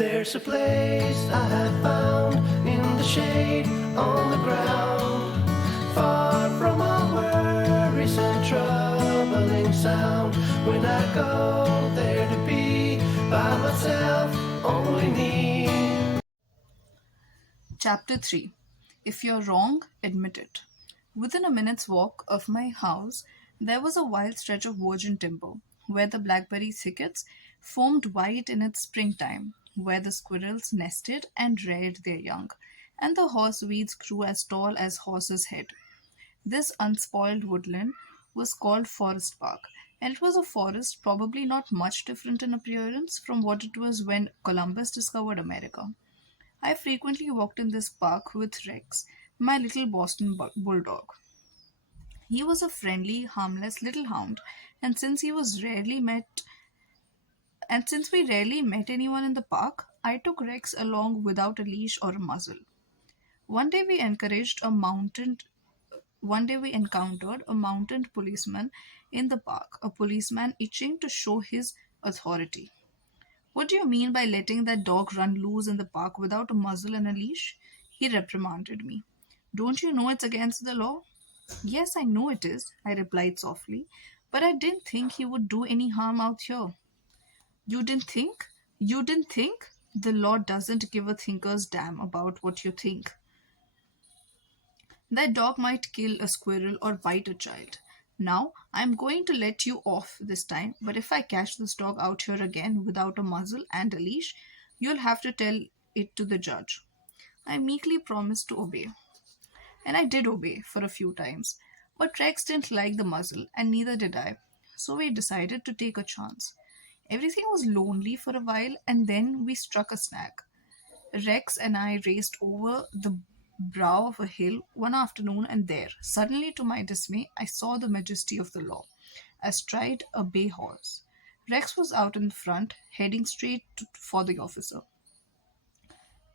There's a place I have found in the shade on the ground, far from all worries and troubling sound. When I go there to be by myself, only me. Chapter 3. If you're wrong, admit it. Within a minute's walk of my house, there was a wild stretch of virgin timber, where the blackberry thickets foamed white in its springtime, where the squirrels nested and reared their young, and the horseweeds grew as tall as horses' head. This unspoiled woodland was called Forest Park, and it was a forest probably not much different in appearance from what it was when Columbus discovered America. I frequently walked in this park with Rex, my little Boston bulldog. He was a friendly, harmless little hound, and since we rarely met anyone in the park, I took Rex along without a leash or a muzzle. One day we encouraged a mountain One day we encountered a mounted policeman in the park, a policeman itching to show his authority. What do you mean by letting that dog run loose in the park without a muzzle and a leash? He reprimanded me. Don't you know it's against the law? Yes, I know it is, I replied softly, but I didn't think he would do any harm out here. You didn't think? You didn't think? The law doesn't give a thinker's damn about what you think. That dog might kill a squirrel or bite a child. Now, I'm going to let you off this time, but if I catch this dog out here again without a muzzle and a leash, you'll have to tell it to the judge. I meekly promised to obey, and I did obey for a few times. But Rex didn't like the muzzle, and neither did I, so we decided to take a chance. Everything was lonely for a while, and then we struck a snag. Rex and I raced over the brow of a hill one afternoon, and there, suddenly to my dismay, I saw the majesty of the law, astride a bay horse. Rex was out in front, heading for the officer.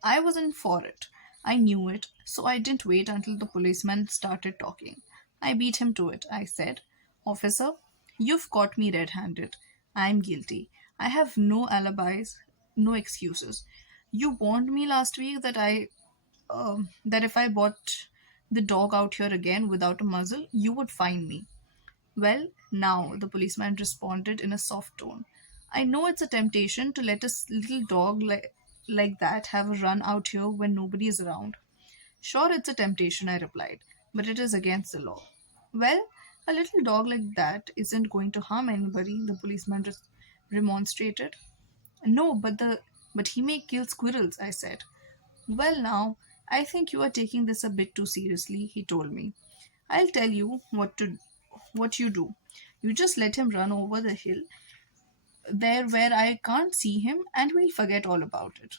I wasn't for it. I knew it, so I didn't wait until the policeman started talking. I beat him to it, I said. Officer, you've caught me red handed. I'm guilty. I have no alibis, no excuses. You warned me last week that if I bought the dog out here again without a muzzle, you would fine me. Well, now, the policeman responded in a soft tone. I know it's a temptation to let little dog like that have a run out here when nobody is around. Sure, it's a temptation, I replied, but it is against the law. Well, a little dog like that isn't going to harm anybody, the policeman remonstrated. No, but he may kill squirrels, I said. Well, now, I think you are taking this a bit too seriously, he told me. I'll tell you what you do. You just let him run over the hill there where I can't see him, and we'll forget all about it.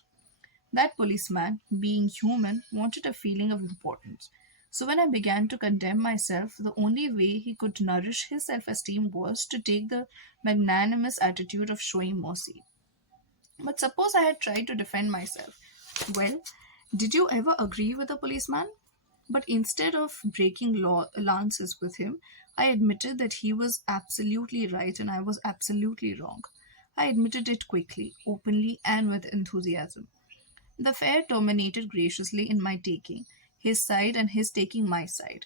That policeman, being human, wanted a feeling of importance. So when I began to condemn myself, the only way he could nourish his self esteem was to take the magnanimous attitude of showing mercy. But suppose I had tried to defend myself. Well, did you ever agree with a policeman? But instead of breaking lances with him, I admitted that he was absolutely right and I was absolutely wrong. I admitted it quickly, openly, and with enthusiasm. The affair terminated graciously in my taking his side and his taking my side.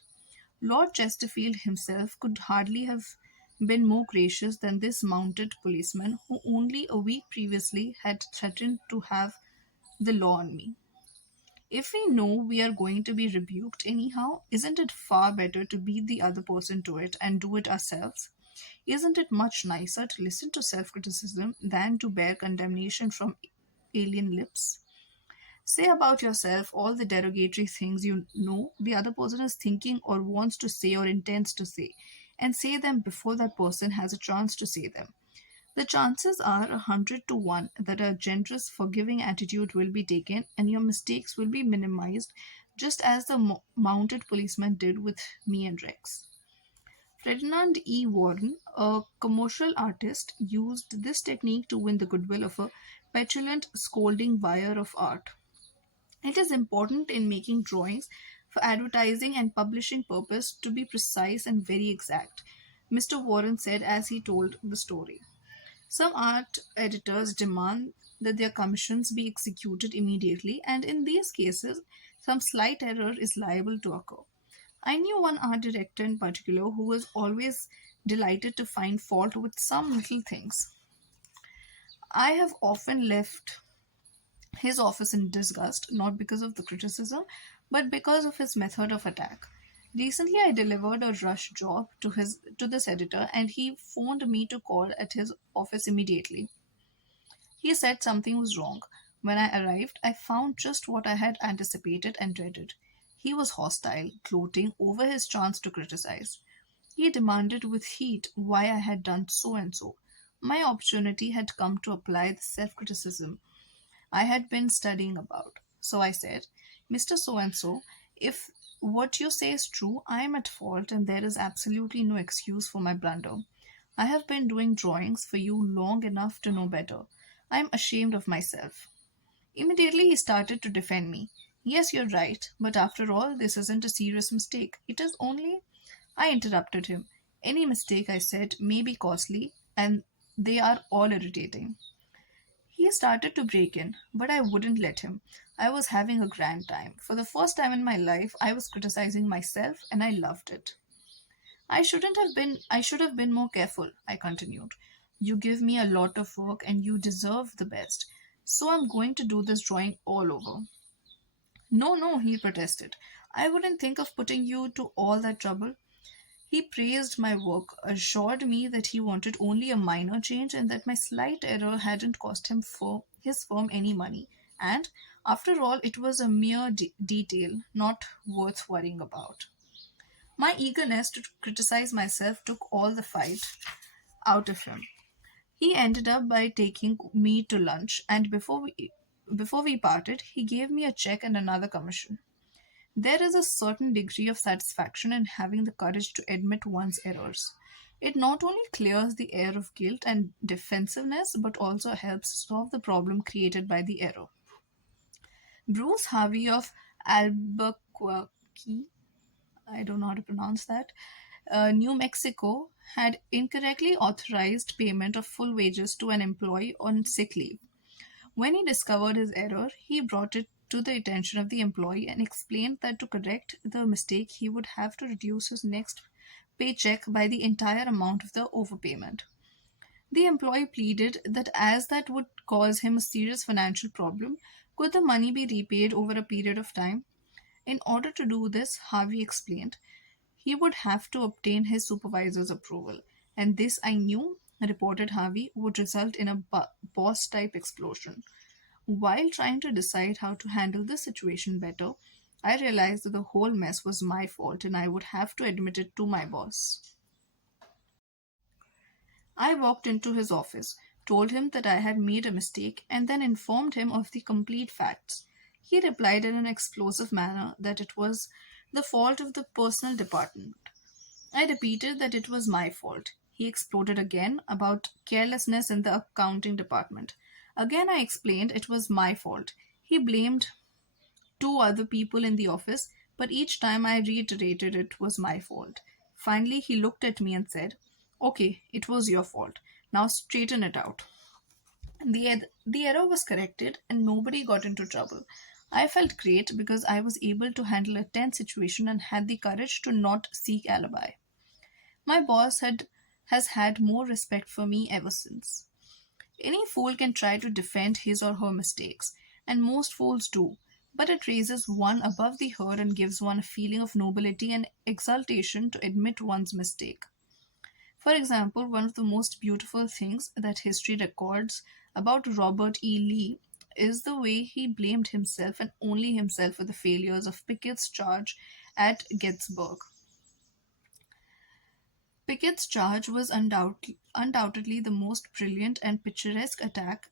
Lord Chesterfield himself could hardly have been more gracious than this mounted policeman who only a week previously had threatened to have the law on me. If we know we are going to be rebuked anyhow, isn't it far better to beat the other person to it and do it ourselves? Isn't it much nicer to listen to self criticism than to bear condemnation from alien lips? Say about yourself all the derogatory things you know the other person is thinking or wants to say or intends to say, and say them before that person has a chance to say them. The chances are 100 to 1 that a generous, forgiving attitude will be taken and your mistakes will be minimized, just as the mounted policeman did with me and Rex. Ferdinand E. Warren, a commercial artist, used this technique to win the goodwill of a petulant, scolding buyer of art. It is important in making drawings for advertising and publishing purpose to be precise and very exact, Mr. Warren said as he told the story. Some art editors demand that their commissions be executed immediately, and in these cases, some slight error is liable to occur. I knew one art director in particular who was always delighted to find fault with some little things. I have often left his office in disgust, not because of the criticism, but because of his method of attack. Recently, I delivered a rush job to this editor, and he phoned me to call at his office immediately. He said something was wrong. When I arrived, I found just what I had anticipated and dreaded. He was hostile, gloating over his chance to criticize. He demanded with heat why I had done so and so. My opportunity had come to apply the self criticism I had been studying about. So I said, Mr. So and so, if what you say is true, I am at fault and there is absolutely no excuse for my blunder. I have been doing drawings for you long enough to know better. I am ashamed of myself. Immediately he started to defend me. Yes, you're right, but after all, this isn't a serious mistake. It is only. I interrupted him. Any mistake, I said, may be costly, and they are all irritating. He started to break in, but I wouldn't let him. I was having a grand time. For the first time in my life, I was criticizing myself, and I loved it. I should have been more careful, I continued. You give me a lot of work and you deserve the best. So I'm going to do this drawing all over. No, no, he protested. I wouldn't think of putting you to all that trouble. He praised my work, assured me that he wanted only a minor change and that my slight error hadn't cost him for his firm any money. And, after all, it was a mere detail, not worth worrying about. My eagerness to criticize myself took all the fight out of him. He ended up by taking me to lunch, and before we parted, he gave me a check and another commission. There is a certain degree of satisfaction in having the courage to admit one's errors. It not only clears the air of guilt and defensiveness, but also helps solve the problem created by the error. Bruce Harvey of Albuquerque, I don't know how to pronounce that, New Mexico, had incorrectly authorized payment of full wages to an employee on sick leave. When he discovered his error, he brought it to the attention of the employee and explained that to correct the mistake, he would have to reduce his next paycheck by the entire amount of the overpayment. The employee pleaded that as that would cause him a serious financial problem, could the money be repaid over a period of time? In order to do this, Harvey explained, he would have to obtain his supervisor's approval. And this, I knew, reported Harvey, would result in a boss type explosion. While trying to decide how to handle this situation better, I realized that the whole mess was my fault and I would have to admit it to my boss. I walked into his office, told him that I had made a mistake, and then informed him of the complete facts. He replied in an explosive manner that it was the fault of the personnel department. I repeated that it was my fault. He exploded again about carelessness in the accounting department. Again, I explained it was my fault. He blamed two other people in the office, but each time I reiterated it was my fault. Finally, he looked at me and said, okay, it was your fault. Now straighten it out. The error was corrected and nobody got into trouble. I felt great because I was able to handle a tense situation and had the courage to not seek alibi. My boss has had more respect for me ever since. Any fool can try to defend his or her mistakes, and most fools do, but it raises one above the herd and gives one a feeling of nobility and exultation to admit one's mistake. For example, one of the most beautiful things that history records about Robert E. Lee is the way he blamed himself and only himself for the failures of Pickett's charge at Gettysburg. Pickett's charge was undoubtedly the most brilliant and picturesque attack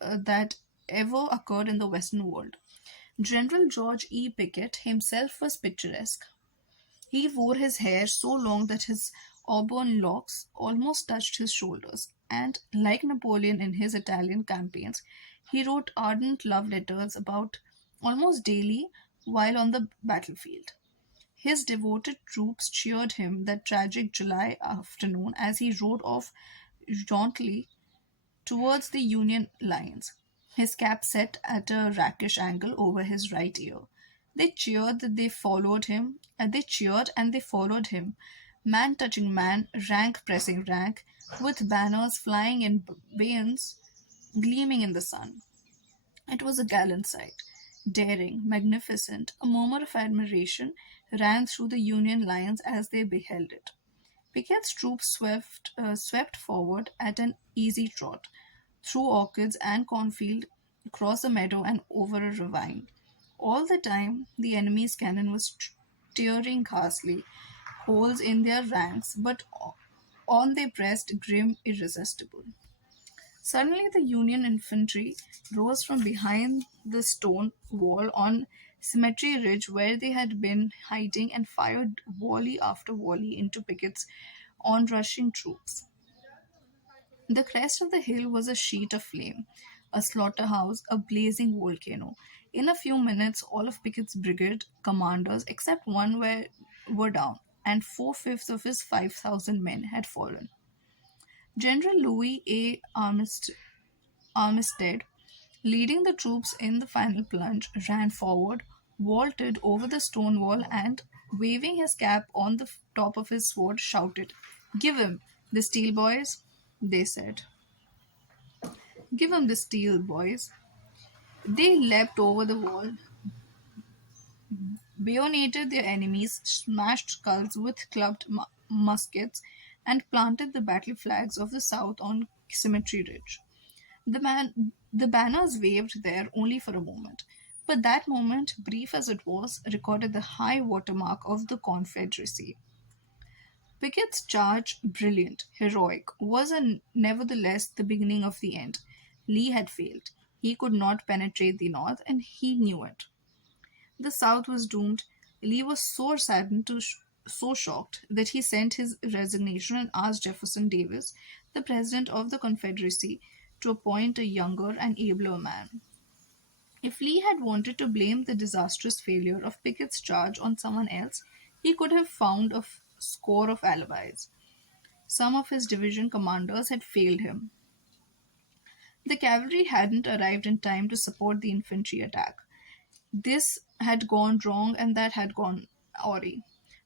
that ever occurred in the Western world. General George E. Pickett himself was picturesque. He wore his hair so long that his auburn locks almost touched his shoulders, and, like Napoleon in his Italian campaigns, he wrote ardent love letters about almost daily while on the battlefield. His devoted troops cheered him that tragic July afternoon as he rode off jauntily towards the Union lines, his cap set at a rakish angle over his right ear. They cheered and they followed him, man touching man, rank pressing rank, with banners flying and bands gleaming in the sun. It was a gallant sight, daring, magnificent. A murmur of admiration ran through the Union lines as they beheld it. Pickett's troops swept forward at an easy trot, through orchards and cornfield, across a meadow and over a ravine. All the time, the enemy's cannon was tearing ghastly holes in their ranks, but on they pressed, grim, irresistible. Suddenly, the Union infantry rose from behind the stone wall on Cemetery Ridge where they had been hiding and fired volley after volley into Pickett's onrushing troops. The crest of the hill was a sheet of flame, a slaughterhouse, a blazing volcano. In a few minutes, all of Pickett's brigade commanders, except one, were down, and four-fifths of his 5,000 men had fallen. General Louis A. Armistead, leading the troops in the final plunge, ran forward, vaulted over the stone wall, and, waving his cap on the top of his sword, shouted, "Give him the steel, boys!" They said, "Give him the steel, boys!" They leapt over the wall, bayoneted their enemies, smashed skulls with clubbed muskets, and planted the battle flags of the South on Cemetery Ridge. The banners waved there only for a moment, but that moment, brief as it was, recorded the high watermark of the Confederacy. Pickett's charge, brilliant, heroic, was nevertheless the beginning of the end. Lee had failed. He could not penetrate the North, and he knew it. The South was doomed. Lee was so shocked that he sent his resignation and asked Jefferson Davis, the president of the Confederacy, to appoint a younger and abler man. If Lee had wanted to blame the disastrous failure of Pickett's charge on someone else, he could have found a score of alibis. Some of his division commanders had failed him. The cavalry hadn't arrived in time to support the infantry attack. This had gone wrong and that had gone awry.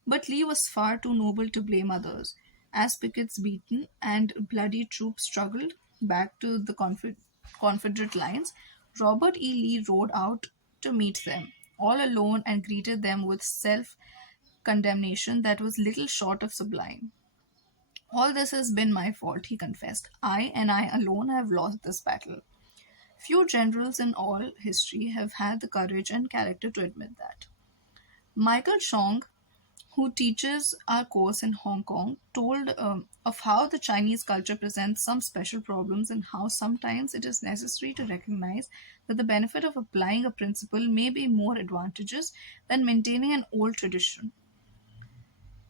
But Lee was far too noble to blame others. As Pickett's beaten and bloody troops struggled back to the Confederate lines, Robert E. Lee rode out to meet them, all alone, and greeted them with self condemnation that was little short of sublime. "All this has been my fault," he confessed. "I and I alone have lost this battle." Few generals in all history have had the courage and character to admit that. Michael Chong, who teaches our course in Hong Kong, told of how the Chinese culture presents some special problems and how sometimes it is necessary to recognize that the benefit of applying a principle may be more advantageous than maintaining an old tradition.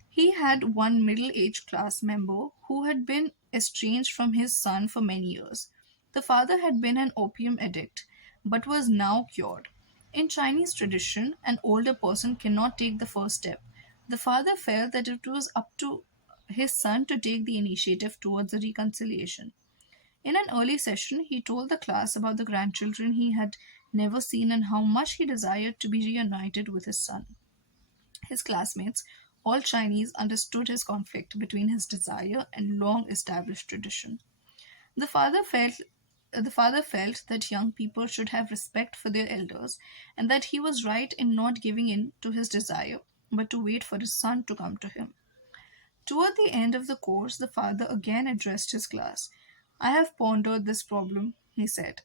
He had one middle aged class member who had been estranged from his son for many years. The father had been an opium addict, but was now cured. In Chinese tradition, an older person cannot take the first step. The father felt that it was up to his son to take the initiative towards a reconciliation. In an early session, he told the class about the grandchildren he had never seen and how much he desired to be reunited with his son. His classmates, all Chinese, understood his conflict between his desire and long established tradition. The father felt the father felt that young people should have respect for their elders and that he was right in not giving in to his desire, but to wait for his son to come to him. Toward the end of the course, the father again addressed his class. "I have pondered this problem," he said.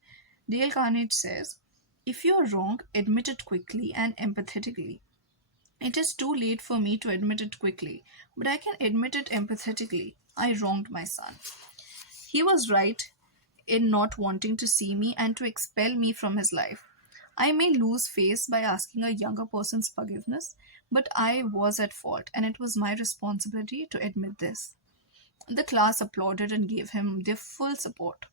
Dale Carnegie says, "If you are wrong, admit it quickly and empathetically. It is too late for me to admit it quickly, but I can admit it empathetically. I wronged my son. He was right in not wanting to see me and to expel me from his life. I may lose face by asking a younger person's forgiveness, but I was at fault, and it was my responsibility to admit this." The class applauded and gave him their full support.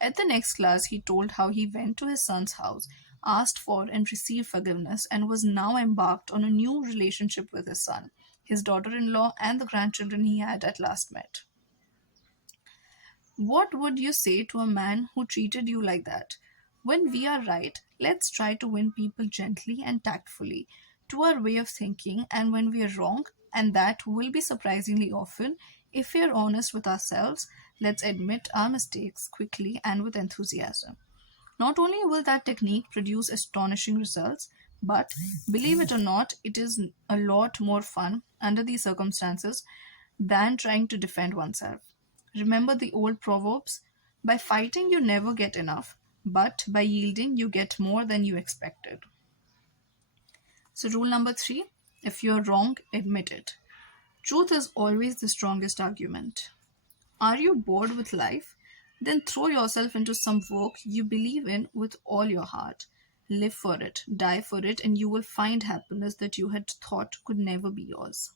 At the next class, he told how he went to his son's house, asked for and received forgiveness, and was now embarked on a new relationship with his son, his daughter in law, and the grandchildren he had at last met. What would you say to a man who treated you like that? When we are right, let's try to win people gently and tactfully to our way of thinking, and when we are wrong, and that will be surprisingly often, if we are honest with ourselves, let's admit our mistakes quickly and with enthusiasm. Not only will that technique produce astonishing results, but believe it or not, it is a lot more fun under these circumstances than trying to defend oneself. Remember the old proverbs? By fighting, you never get enough, but by yielding, you get more than you expected. So, rule number three, if you're wrong, admit it. Truth is always the strongest argument. Are you bored with life? Then throw yourself into some work you believe in with all your heart. Live for it, die for it, and you will find happiness that you had thought could never be yours.